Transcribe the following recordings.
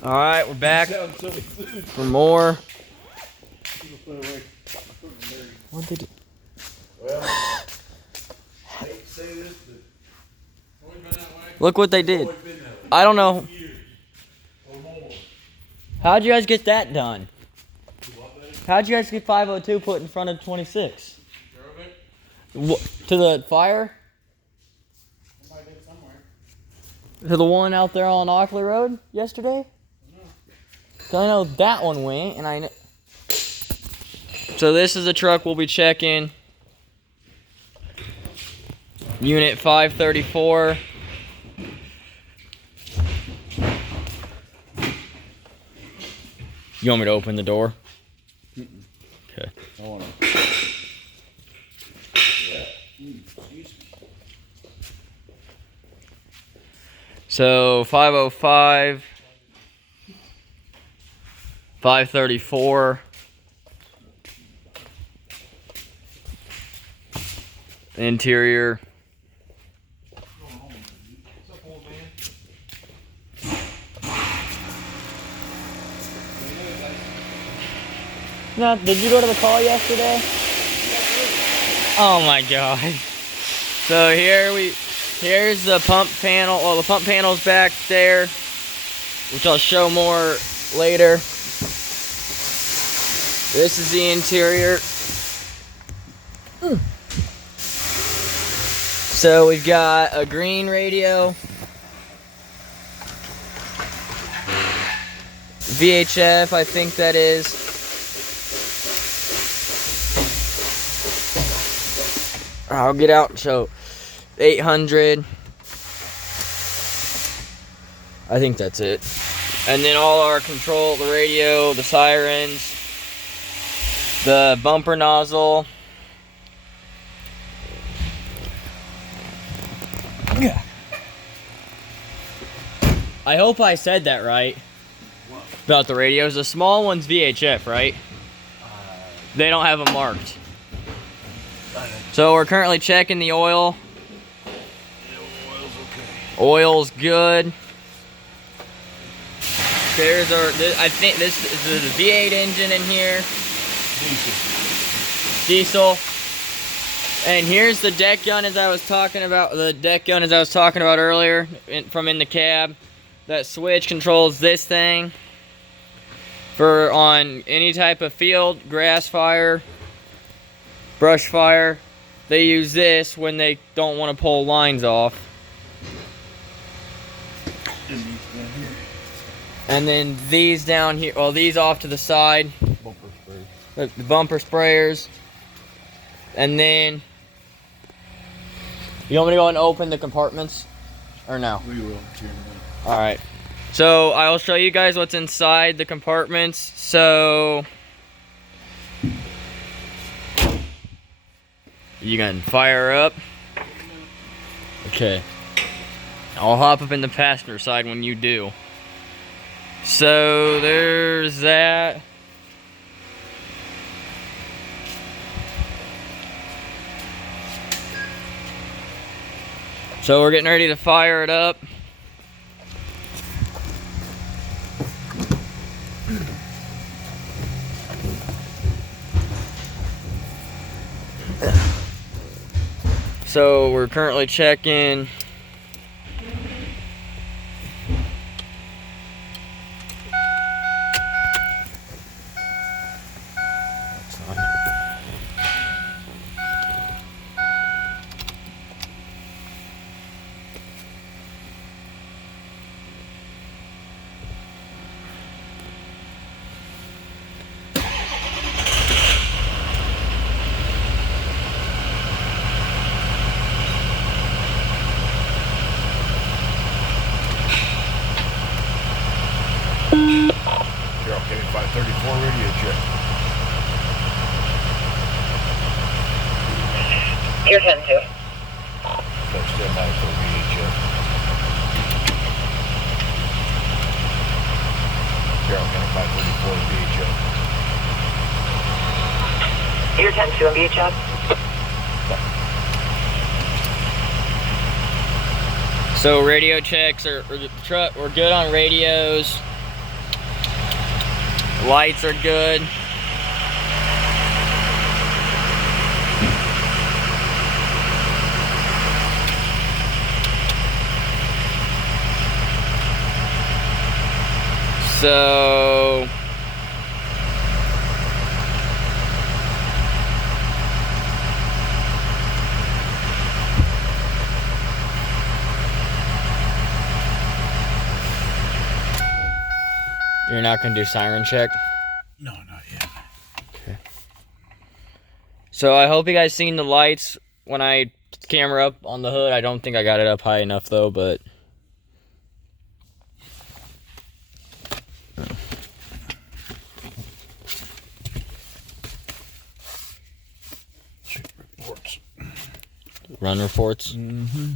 All right, we're back for more. What'd they do? Well, I hate to say this, but Look what they did. I don't know. How'd you guys get that done? How'd you guys get 502 put in front of 26? To the fire? Somebody did somewhere. To the one out there on Ockley Road yesterday? Cause I know that one went, and I know. So this is the truck we'll be checking. Unit 534. You want me to open the door? Okay. I want to. So 505, 534, interior. No, did you go to the call yesterday? Oh my god. So here's the pump panel. Well, the pump panel's back there, which I'll show more later. This is the interior. So we've got a green radio, VHF, I think that is. I'll get out and show 800. I think that's it. And then all our control, the radio, the sirens, the bumper nozzle. I hope I said that right. What? About the radios. The small one's VHF, right? They don't have them marked. So we're currently checking the oil. Yeah, oil's okay. Oil's good. There's our, I think this is a V8 engine in here. Diesel. And here's the deck gun as I was talking about. The deck gun as I was talking about earlier from in the cab. That switch controls this thing for on any type of field, grass fire, brush fire. They use this when they don't want to pull lines off. And then these down here, well, these off to the side. Bumper spray. The bumper sprayers. And then, you want me to go and open the compartments? Or no? We will. Alright. So, I'll show you guys what's inside the compartments. So, you gonna fire up? Okay. I'll hop up in the passenger side when you do. So, there's that. So, we're getting ready to fire it up. So we're currently checking Carol, Kenny 534 radio check. You're 10-2. That's stand by for VHF. Carol, Kenny 534 VHF. You're 10-2 on VHF. So radio checks are the truck. We're good on radios. Lights are good. So you're not gonna do siren check? No, not yet. Okay. So I hope you guys seen the lights when I put the camera up on the hood. I don't think I got it up high enough though, but Check reports. run reports. Mm-hmm.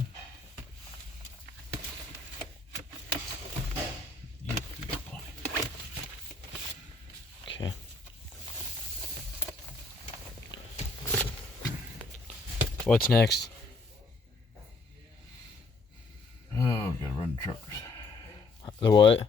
Okay. What's next? Oh, we gotta run the truckers. The what?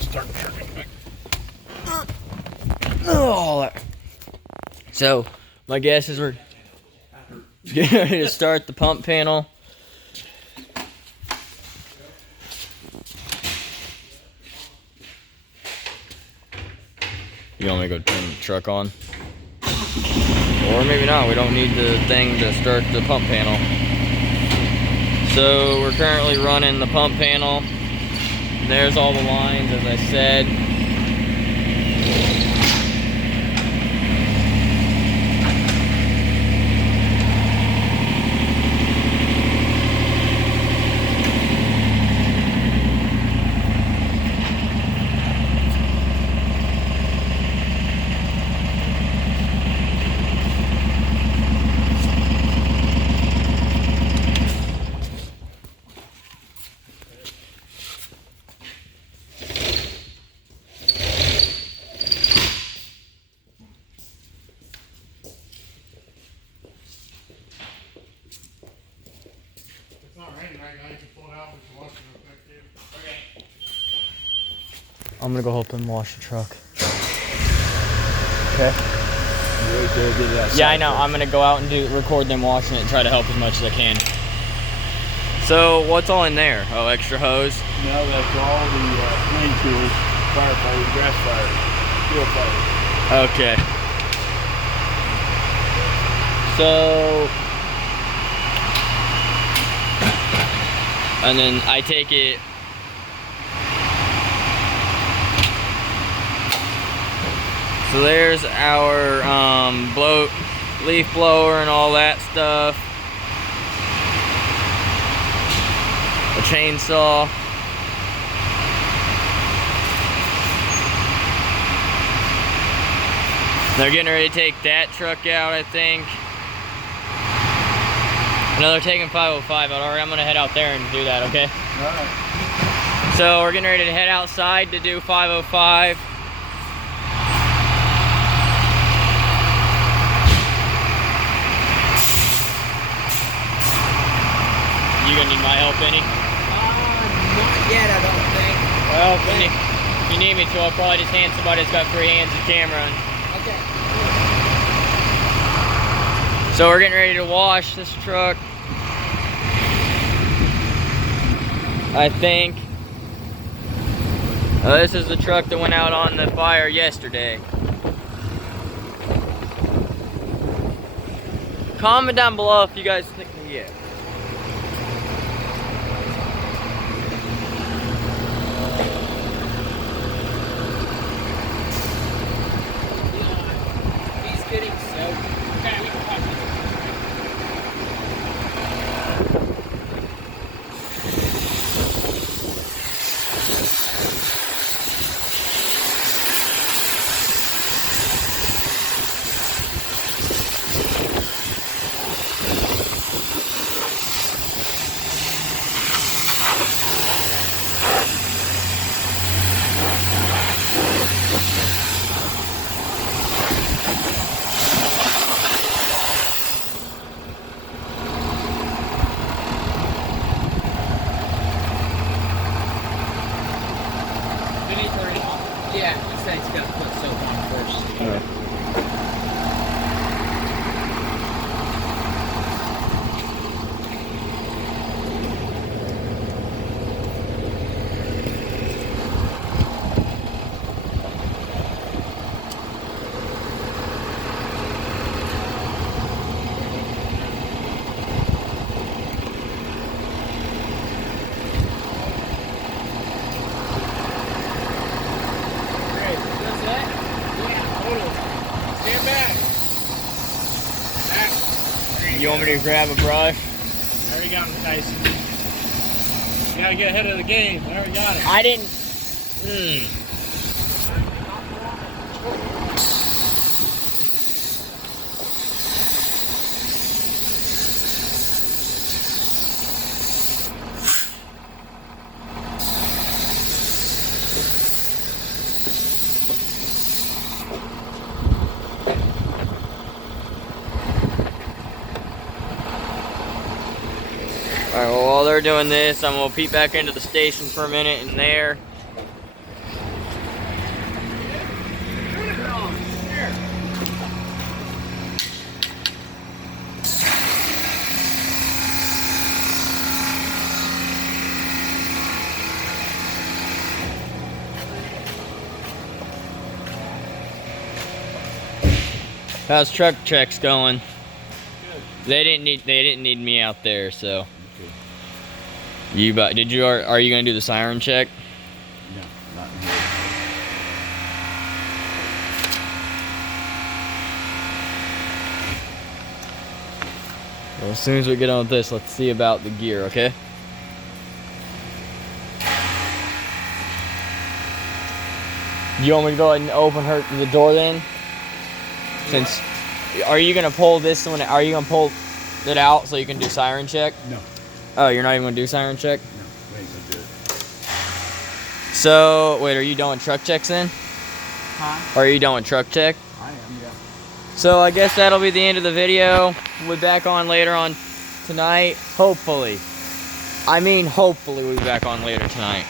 Start trucking back. Oh. So my guess is we're getting ready to start the pump panel. You want me to go turn the truck on? Or maybe not, we don't need the thing to start the pump panel. So we're currently running the pump panel. There's all the lines, as I said. It's not raining right now. You can pull it out. We can wash it real quick, dude. Okay. I'm gonna go help him wash the truck. Okay. Right there, get it outside. Yeah, I know. I'm gonna go out and record them washing it and try to help as much as I can. So what's all in there? Oh, extra hose. Now that's all the main tools, firefighting, grass fire, field fire. Okay. So, and then I take it. So there's our leaf blower and all that stuff. A chainsaw. They're getting ready to take that truck out, I think. No, they're taking 505 out. Alright, I'm gonna head out there and do that, okay? Alright. So we're getting ready to head outside to do 505. You gonna need my help any? Not yet, I don't think. Well, if you need me to, I'll probably just hand somebody that's got free hands and camera. Okay. So we're getting ready to wash this truck. I think. This is the truck that went out on the fire yesterday. Comment down below if you guys think, yeah. He's getting soaked. Okay, we can talk this. Stand back. Back. You want me to grab a brush? There you go, Tyson. You gotta get ahead of the game. There we got it. I didn't. Alright, well, while they're doing this, I'm gonna peek back into the station for a minute in there. How's truck checks going? They didn't need me out there, so. Are you gonna do the siren check? No, not in here. Well, as soon as we get on with this, let's see about the gear, okay? You want me to go ahead and open the door then? Since, are you gonna pull this one? Are you gonna pull it out so you can do siren check? No. Oh, you're not even gonna do siren check? No, we ain't gonna do it. So, wait, are you done with truck checks then? Huh? Are you done with truck check? I am, yeah. So I guess that'll be the end of the video. We'll be back on later on tonight, hopefully. I mean, hopefully we'll be back on later tonight.